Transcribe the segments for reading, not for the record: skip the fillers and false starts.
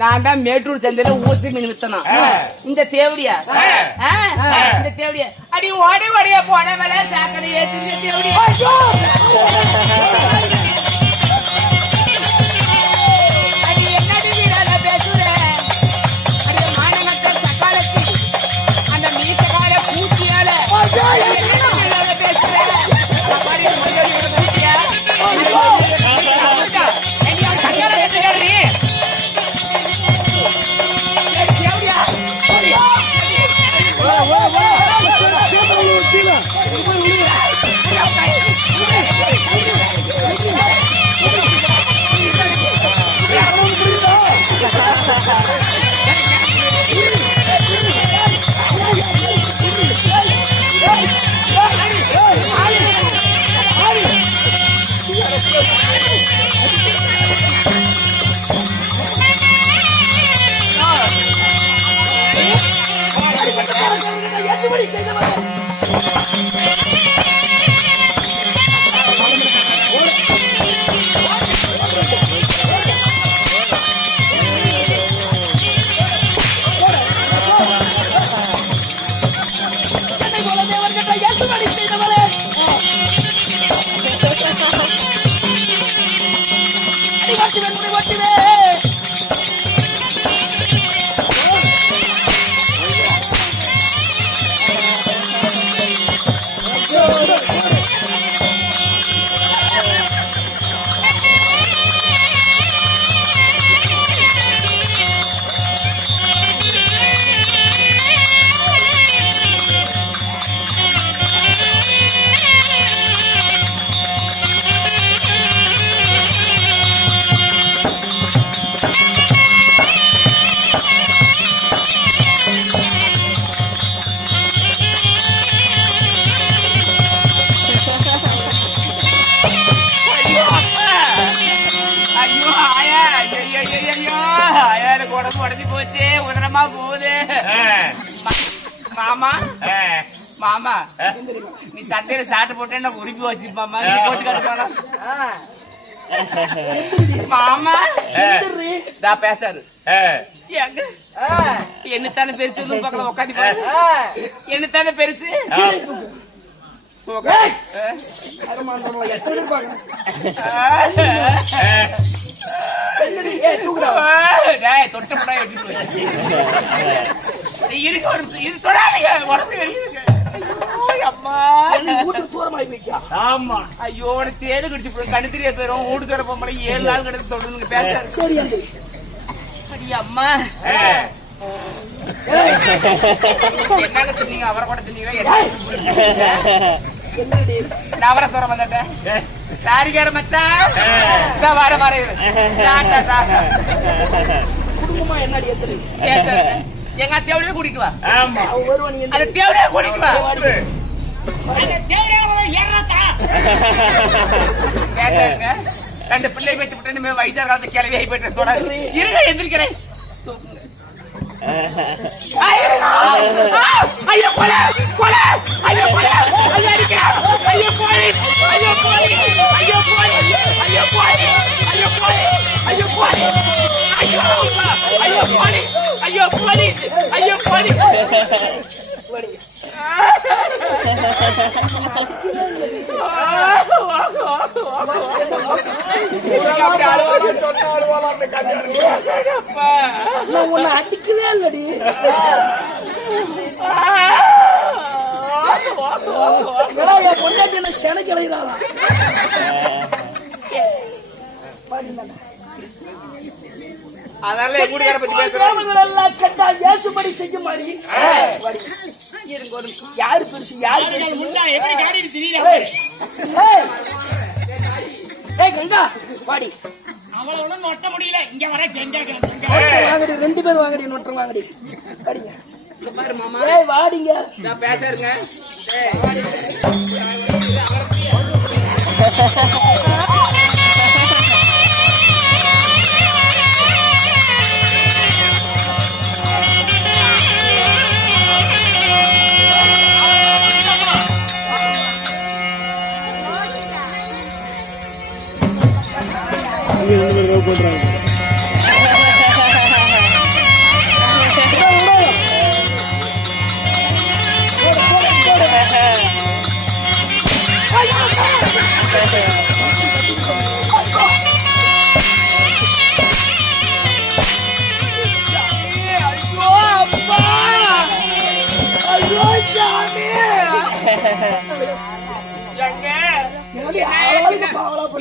நான் தான் மேட்டூர் சந்தையில ஊசி மீன் வித்தனா இந்த தேவடியா இந்த தேவடியா அடி ஓடி ஓடியா போன வேலை சாக்கடை ஏற்றி இந்த தேவடியா அடி என்னடி வீடால பேசுற அடி மாநகர் சக்காலத்தி அந்த மீசக்கார பூச்சியால பேசுற மாமா மாமா நீ சந்தையில சாட்டு போட்டேன்னா உருப்பி வச்சிருப்பாமா போட்டு மாமா பேசாரு என்னத்தானே பெருசு பக்கம் உட்காந்து என்னத்தானே பெருசு ஐயோ தேடு கடிச்சு கண்ணு தெரிய போயிரும் வீடு தர போய் 7 நாள் கிடக்கு தொடர்ந்து பேச அம்மா என்னங்க தின்னீங்க அவரை கூட தின்னீங்களா அவரை தூரம் வந்துட்டேன் சாரிகார மச்சான் வர வர குடும்பமா என்னடி எங்க தேவடியா கூட்டிட்டு வா அது தேவடியா கூட்டிட்டு வா ரெண்டு பிள்ளை பேச்சு விட்டு வயசான காலத்து கிளவி ஆகி போயிட்டு தொடர் இருங்க எந்திரிக்கிறேன் ஐயோ போல போல ஐயோ போல ஐயோ அடிக்கிறேன் ஐயோ போலீஸ் ஐயோ போலீஸ் ஐயோ போலீஸ் ஐயோ போலீஸ் ஐயோ போலீஸ் ஐயோ போலீஸ் ஐயோ ஐயோ போலீஸ் ஐயோ போலீஸ் ஐயோ போலீஸ் அடிக்கவே இல்லடி பொண்டாட்டி சென கிளைகிறாளா அதனால கூடுகார பத்தி பேசுறோம் கட்டா ஏசுபடி செய்ய மாதிரி யாரு பெருசு யாரு கங்கா வாடி அவளோட நொட்ட முடியல இங்க வர வாங்கடி 2 பேர் வாங்கடி நொட்ட வாங்கடி வாடிங்க பாரு மாமா வாடிங்க நான் பேசுறேங்க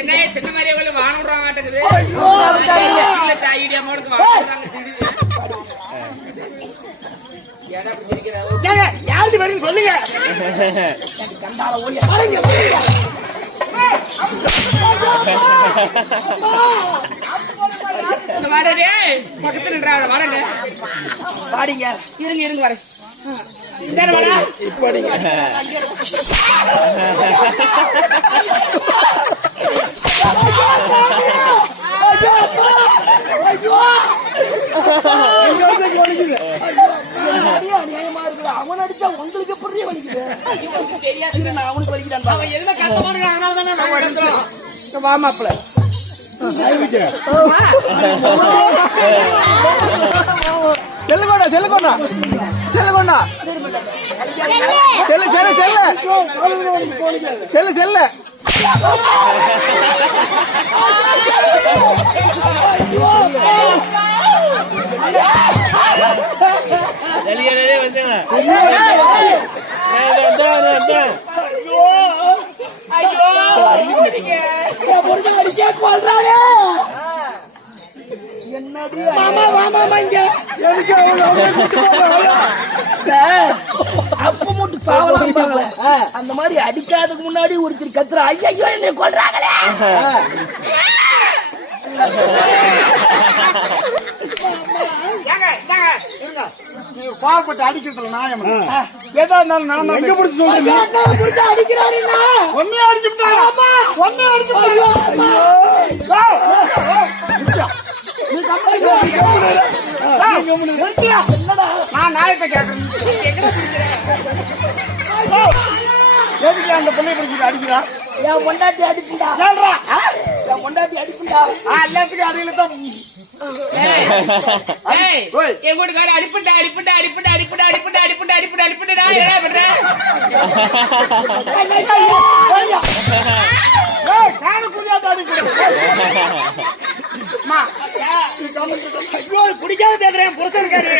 என்ன சின்ன மாதிரி வாங்க மாட்டேங்குது யாரு வரும் சொல்லுங்க. பக்கத்துல நின்றாங்க வாடங்க வாடிங்க இருங்க இருங்க வரேன். அவன் அடிச்சா உங்களுக்கு எப்படி வலிக்குது தெரியாது. நான் அவனுக்கு வலிக்கிறான். அவன் என்ன கஷ்டமான வாமாப்பிள்ள செல்லுகொண்டா செல்லுகொண்டா செல்லுகொண்டா செல்லு செல்லு செல்லு செல்லு செல்லு அந்த மாதிரி அடிக்காததுக்கு முன்னாடி ஒருத்தர் கத்துற ஐயோ என்னை கொல்றாங்களே. பாவப்பட்டு அடிக்கிறது நியாயம். ஏதா இருந்தாலும் நான் எங்க பிடிச்சி சொல்றேன் அடிக்கிறாரு ஒன்னே அடிச்சுட்டாங்க ஒன்னே அடிச்சு நான் நாயத்தை கேட்கிறேன். எதுக்கு அந்த பிள்ளை பிடிச்சிட்டு அடிக்கிறா? என் பொண்டாட்டி அடிப்புண்டா என் பொண்டாட்டி அடிப்புண்டா எல்லாத்துக்கும் அடியில தான் என் கூட்டுக்கார அடிப்புண்டா அடிப்புண்டா அடிப்புண்டா அடிப்புண்டா அடிப்புண்டா அடிப்புண்டா அடிப்புண்டா அடிப்புண்டா என்ன பண்றேன் பிடிக்காத பேசுறேன் புருஷன் இருக்காரு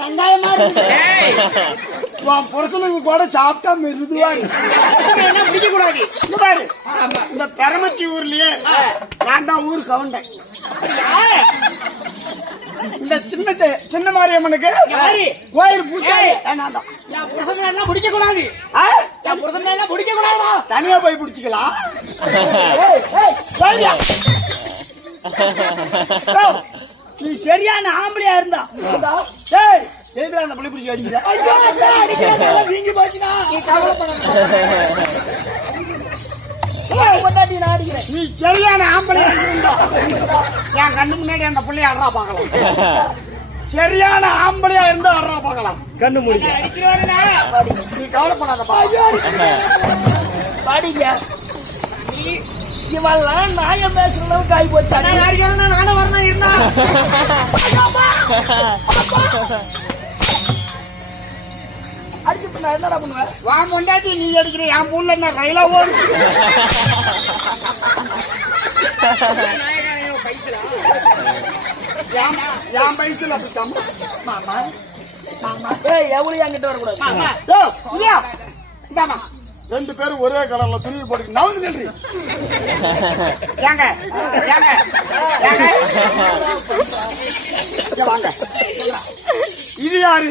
வெங்காயமா புருஷனுக்கு கூட சாப்பிட்டா மெருதுவா என்ன பிடிக்க கூடாது. பாரு இந்த பெரமச்சி ஊர்லயே நான் தான் ஊர் கவுண்டேன். இந்த சின்ன மாரியம்மனுக்கு கோயில் பூஜை பிடிக்க கூடாது. பிடிக்க கூடாது தனியா போய் பிடிச்சிக்கலாம். நீ சரியான ஆம்பளையா இருந்தா அந்த பிள்ளை பிடிச்சி அடிக்கிறேன் நீங்க போச்சுனா நீ சரியான ஆம்பளையா இருந்தா என் கண்ணு முன்னாடி அந்த பிள்ளைய அறா பாக்கலாம். சரியான ஆம்பளையா இருந்தா அறா பாக்கலாம். கண்ணு முடிச்சு நீ கவலைப்படாத பாடிங்க. இவெல்லாம் நாயம் பேசுற அளவுக்கு ஆகி போச்சா? நானும் வரணும் இருந்தா அடிச்சு நான் என்னடா பண்ணுவேன்? வா முண்டாட்டி நீ அடிக்கிற என் பூல்ல என்ன கையில ஓடு என் பைசுல மாமா மாமா எவ்வளவு என்கிட்ட வரக்கூடாது. ரெண்டு பேரும் ஒரே கடல்ல துணிவு போட்டு நவுந்து நின்று வாங்க. இது யாரு?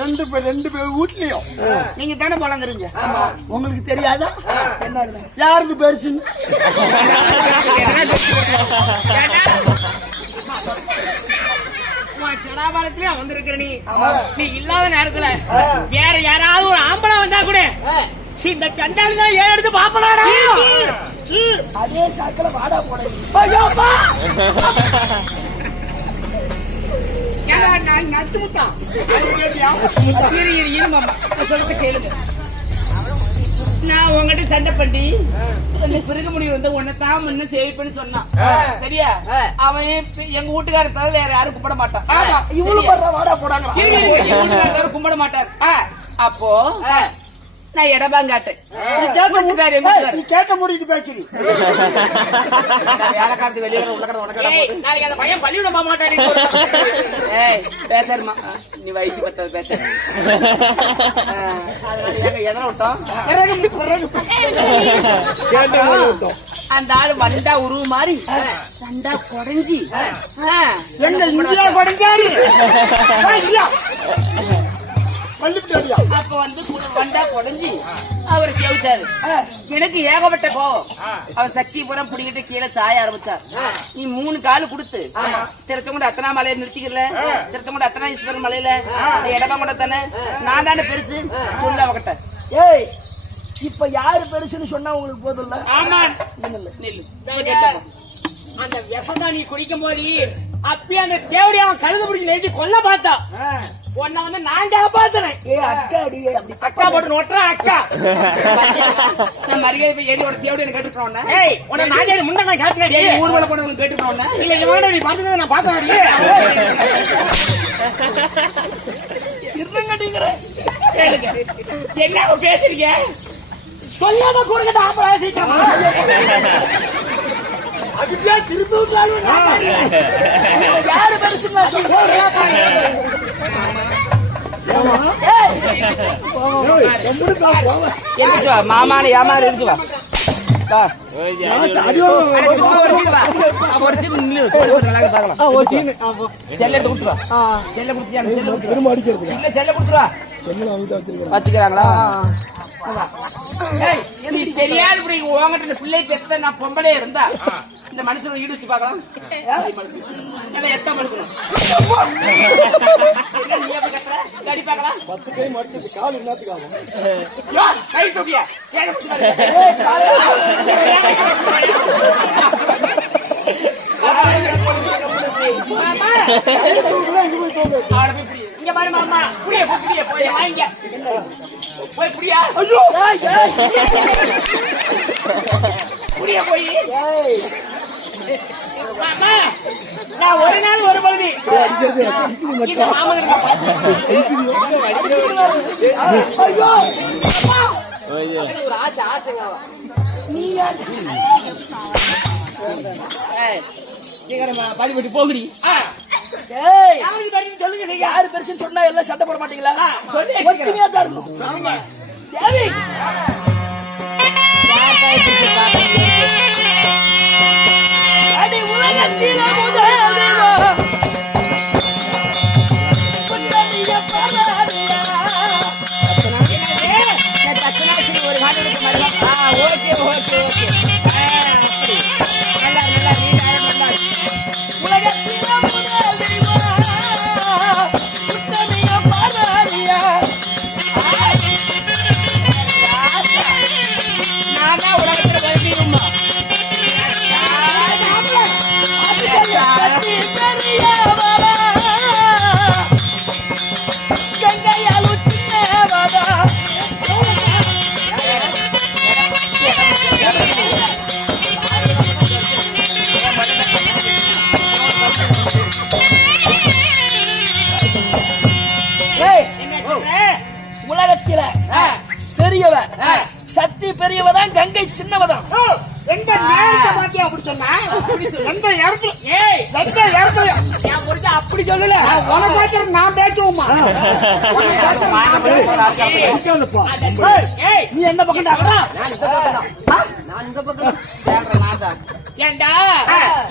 ரெண்டு பேர் வீட்லயும் நீங்க தானே பழங்குறீங்க. உங்களுக்கு தெரியாதா யாருக்கு பெருசு? சடாபாரத்திலே வந்திருக்கிற நீ இல்லாத நேரத்துல வேற யாராவது ஒரு ஆம்பளை வந்தா கூட இந்த கண்டாளி தான் ஏன் எடுத்து பாப்பலாடா. அதே சாக்கில வாடா போட நட்டு முத்தான் சொல்லிட்டு கேளுங்க. நான் உங்ககிட்ட சண்டை பண்ணி பிறகு முடிவு வந்து உன்னைத்தான் முன்ன சேவ் பண்ணி சொன்னான். சரியா? அவன் எங்க வீட்டுக்காரர் தவிர வேற யாரும் கும்பிட மாட்டான். இவ்வளவு வாடா போடாங்க கும்பிட மாட்டார். அப்போ நான் இடபாங்காட்டேன். நீ கேட்ட மூடிட்டு பேசுறீ. வேலைக்காரத்து வெளியே நாளைக்கு அந்த பையன் பள்ளிவிட போக மாட்டான். பேசருமா நீ வயசு பத்தது பேச. எதனா விட்டோம் அந்த ஆளு வண்டா உருவு மாதிரி வண்டா குறைஞ்சி குறைஞ்சாரு. அப்ப வந்து வண்டா குறைஞ்சி அவர் கேவிச்சாரு. எனக்கு ஏகப்பட்ட கோவம். அவர் சக்தி புறம் புடிக்கிட்டு கீழே சாய ஆரம்பிச்சார். நீ 3 காலு கொடுத்து திருத்தங்கூட அத்தனா மலையில நிறுத்திக்கல, திருத்தங்கூட அத்தனா ஈஸ்வரன் மலையில இடமா கூட தானே நான் தானே பெருசு சொல்ல அவகிட்ட. ஏய் இப்ப யாரு பெருசுன்னு சொன்னா உங்களுக்கு போதும். ஆமா அந்த விஷம் நீ குடிக்கும் போது அப்பயே அந்த தேவடி அவன் கழுத பிடிச்சி நெஞ்சு கொல்ல பார்த்தா உன்னை வந்து நான் காப்பாத்துறேன். அக்கா போட்டு நோட்டுறேன் அக்கா. நான் மரியாதை போய் ஏறி தேவடி என்ன கேட்டுக்கிறோம். உன்னை நான் முன்ன நான் கேட்டேன் ஊர் மேல போன கேட்டுக்கிறோம். இல்ல நீ பார்த்தது நான் பார்த்தேன். என்ன பேசுறீங்க? சொல்லாம கூறுகிட்ட அதுக்கே திரும்ப யாரு பெருசு மாமான ஏமாறு இருக்குவா வச்சுக்கிறாங்களா? தெரியாது பிள்ளை பெற்ற நான் பொம்பளே இருந்தா இந்த மனுஷன் ஈடு வச்சு பாக்கலாம். எத்தனை மனுஷன் கடி பாக்கலாம். 10 கை மடிச்சது கால் என்னத்துக்காகும்? கை தூக்கியா இங்க பாரு மாமா புரிய புரிய போய் வாங்க போய் புரியா புரிய போய் மாமா நான் ஒரு நாள் ஒரு பகுதி ஒரு ஆசை ஆசைங்க பாடிபட்டு போகுடி. சொல்லுங்க யாரு பெருசுன்னு சொன்னா எல்லாம் சண்டை போட மாட்டீங்களா? ஓகே ஓகே ஓகே உலகத்தில பெரியவ சக்தி பெரியவதான், கங்கை சின்னவதான். எந்த நேரத்தை மாத்தி அப்படி சொன்னா எந்த இடத்துல எந்த இடத்துல அப்படி சொல்லல. உனக்கு நான் பேசுவோமா? நீ எந்த பக்கம்? நான் இந்த பக்கம். ஏண்டா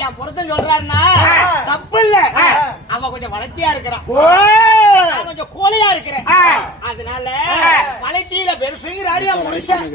என் புருஷன் சொல்றாருன்னா தப்பு இல்ல. அவன் கொஞ்சம் வளர்த்தியா இருக்கிறான், கொஞ்சம் கோலையா இருக்கிறேன். அதனால வளர்த்தியில பெருசுங்கிறாரு என் புருஷன்.